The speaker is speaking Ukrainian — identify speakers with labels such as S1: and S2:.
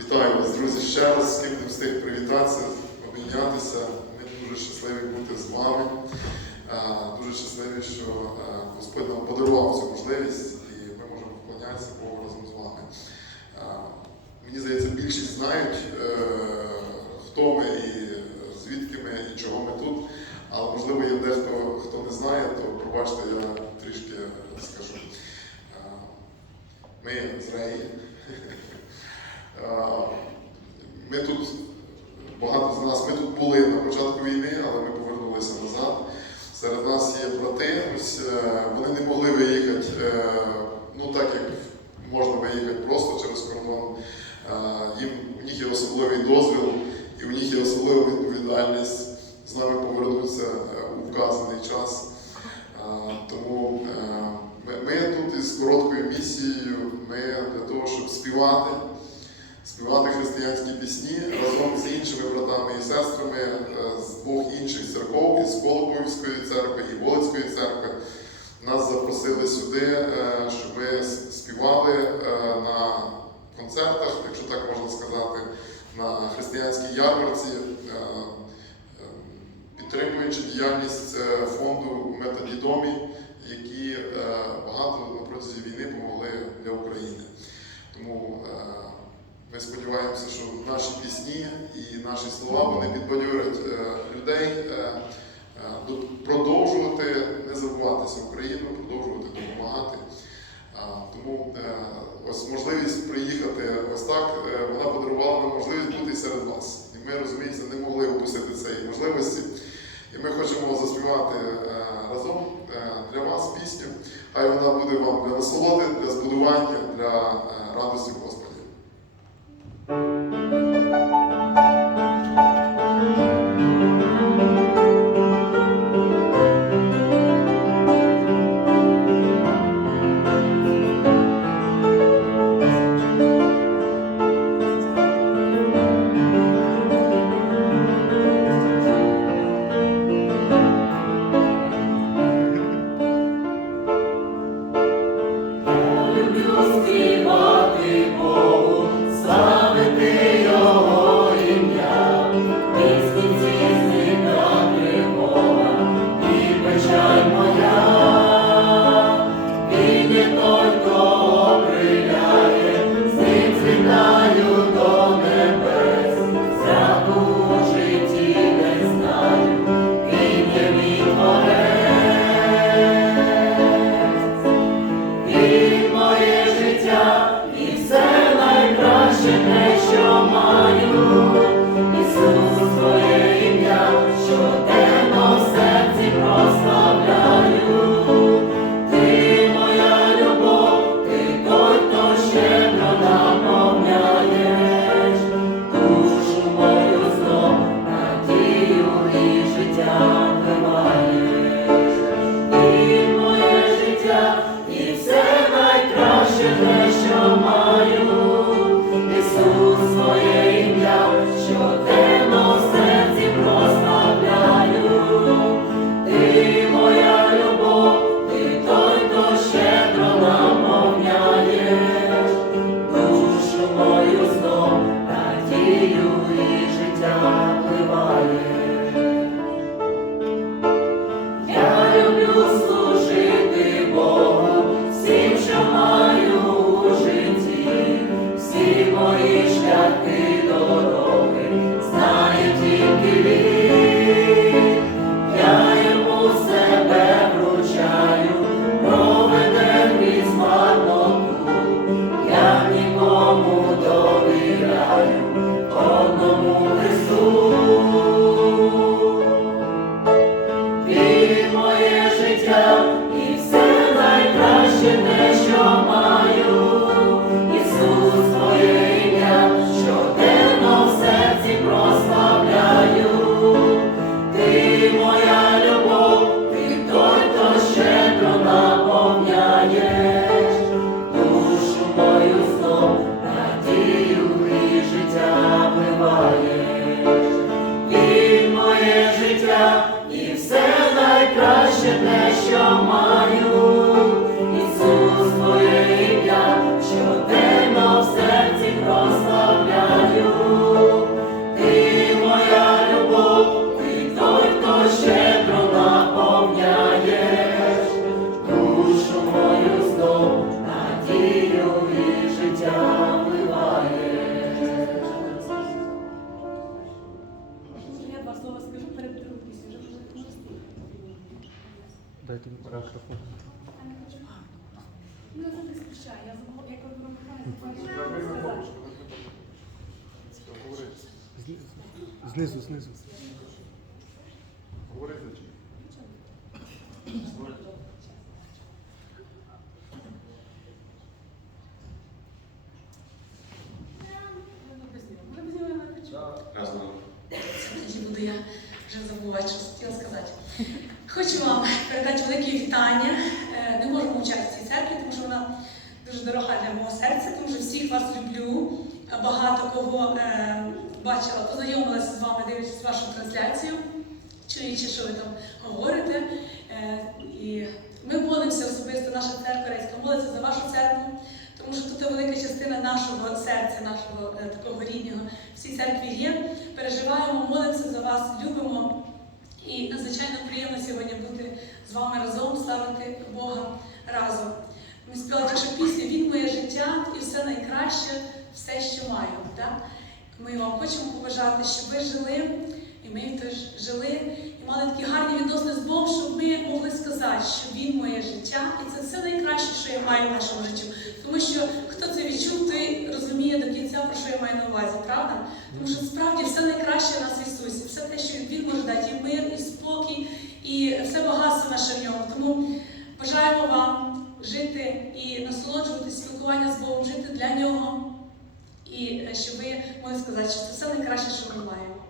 S1: Вітаю вас, друзі, ще раз, з ким не встиг привітатися, обійнятися. Ми дуже щасливі бути з вами. Е, Дуже щасливі, що е, Господь нам подарував цю можливість і ми можемо вклонятися Богу разом з вами. Е, Мені здається, більшість знають, хто ми і звідки ми і чого ми тут. Але можливо є дехто, хто не знає, то пробачте, я трішки скажу. Ми. Е, Ми тут, багато з нас, ми тут були на початку війни, але ми повернулися назад. Серед нас є брати, е, вони не могли виїхати, е, ну так як можна виїхати просто через кордон. Їм у них є особливий дозвіл і у них є особлива відповідальність з нами повернутися е, у вказаний час. Е, Тому е, ми, ми тут із короткою місією, ми для того, щоб співати, співати християнські пісні разом з іншими братами і сестрами е, з двох інших церков, із Колоповської церкви і Волицької церкви. Нас запросили сюди, е, щоб ми співали е, на концертах, якщо так можна сказати, на християнській ярмарці, підтримуючи діяльність фонду Метадідомі, які багато на протязі війни допомогли для України. Тому е, ми сподіваємося, що наші пісні і наші слова вони підбадьорять е, людей е, продовжувати не забуватися Україну, продовжувати допомагати. Тому ось можливість приїхати ось так, вона подарувала нам можливість бути серед вас. І ми, розумієте, не могли опустити цієї можливості. І ми хочемо заспівати разом для вас пісню. Хай вона буде вам для насолоди, для збудування, для радості
S2: радості бачите, що маю.
S3: Дайте мікрофон.
S2: Ну, це не спішай, я забула, як ви промикали.
S3: Знизу, знизу.
S1: Говори
S2: хочу.
S4: Тоді буду я вже забувати, що хотіла сказати. Хочу вам передати велике вітання. Е, Не можу мовчати в цій церкві, тому що вона дуже дорога для мого серця, тому що всіх вас люблю. Багато кого е, бачила, познайомилася з вами, дивлячись вашу трансляцію, чуючи, що ви там говорите. Е, І ми молимося особисто, наша церква Рейська молиться за вашу церкву, тому що тут велика частина нашого серця, нашого е, такого рідного в цій церкві є. Переживаємо, молимося за вас, любимо. І надзвичайно приємно сьогодні бути з вами разом, славити Бога разом. Ми співали таку пісню Він моє життя і все найкраще, все, що маю. Так? Ми вам хочемо побажати, щоб ви жили, і ми теж жили, і мали такі гарні відносини з Богом, щоб ми могли сказати, що Він моє життя, і це все найкраще, що я маю в нашому житті. Тому що хто це відчув, той розуміє до кінця, про що я маю на увазі, правда? Тому що справді все найкраще в нас в Ісусі, все те, що Він може дати, і мир, і спокій, і все багатство наше в ньому. Тому бажаємо вам жити і насолоджуватися спілкування з Богом, жити для нього, і е, щоб ви могли сказати, що це все найкраще, що ми маємо.